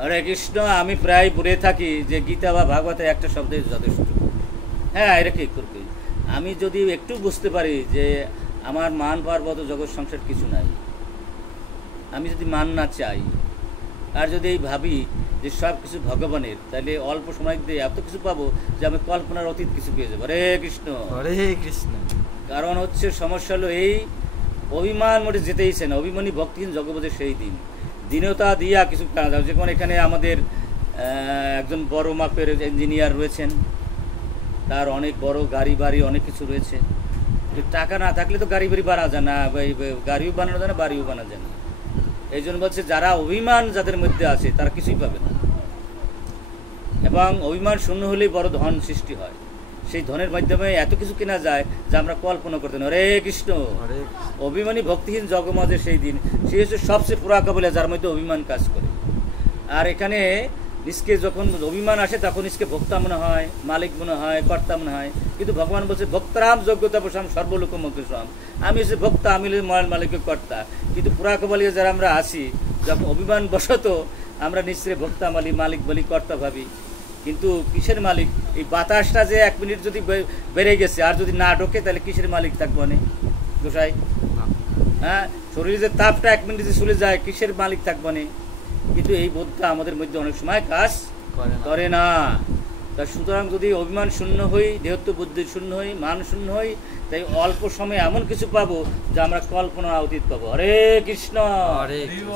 হরে কৃষ্ণ। আমি প্রায় বলে থাকি যে গীতা বা ভাগবতে একটা শব্দই যথেষ্ট। হ্যাঁ, এটা কি করবে, আমি যদি একটু বুঝতে পারি যে আমার মান পার্বত জগৎ সংসার কিছু নাই, আমি যদি মান না চাই, আর যদি এই ভাবি যে সব কিছু ভগবানের, তাহলে অল্প সময় দিয়ে এত কিছু পাবো যে আমি কল্পনার অতীত কিছু পেয়ে যাবো। হরে কৃষ্ণ। হরে কৃষ্ণ। কারণ হচ্ছে সমস্যা হলো এই, অভিমান মোটে যেতেইছে না। অভিমানী ভক্তিহীন জগবদের সেই দিন দীনতা দিয়া কিছু কাজ হবে। যেমন এখানে আমাদের একজন বড় মাপের ইঞ্জিনিয়ার রয়েছেন, তার অনেক বড় গাড়ি বাড়ি অনেক কিছু রয়েছে, টাকা না থাকলে তো গাড়ি বাড়ি বানা যায় না, গাড়িও বানানো যায় না, বাড়িও বানানো যায় না। এই জন্য বলছে যারা অভিমান যাদের মধ্যে আছে তারা কিছুই পাবে না, এবং অভিমান শূন্য হলেই বড় ধন সৃষ্টি হয়। সেই ধনের মাধ্যমে এত কিছু কেনা যায় যা আমরা কল্পনা করতে না। হরে কৃষ্ণ। অভিমানী ভক্তিহীন জগমাজের সেই দিন, সে হচ্ছে সবচেয়ে পুরাকা বলে যার মধ্যে অভিমান কাজ করে। আর এখানে নিজকে যখন অভিমান আসে তখন নিজকে ভোক্তা মনে হয়, মালিক মনে হয়, কর্তা মনে হয়। কিন্তু ভগবান বলছে ভক্তরাম যোগ্যতা বসাম সর্বলোক মুক্তম, আমি হচ্ছে ভক্তা, আমি মালিকের কর্তা। কিন্তু পুরাকা বলিয়ে যারা আমরা আসি, যখন অভিমান বশত আমরা নিশ্চয় ভক্তা মালিক, মালিক বলি, কর্তা ভাবি। কিন্তু কিসের মালিক? এই বাতাসটা যে 1 মিনিট যদি বেড়ে গেছে আর যদি না ঢোকে তাহলে কিসের মালিক থাকবো না গোসাই? হ্যাঁ, শরীরে যে তাপটা 1 মিনিট চলে যায়, কিসের মালিক থাকবো না? কিন্তু এই বোধটা আমাদের মধ্যে অনেক সময় কাজ করে না। তা সুতরাং যদি অভিমান শূন্য হই, দেহত্ব বুদ্ধি শূন্য হই, মান শূন্য হই, তাই অল্প সময়ে এমন কিছু পাবো যা আমরা কল্পনা অতীত পাবো। হরে কৃষ্ণ। হরে কৃষ্ণ।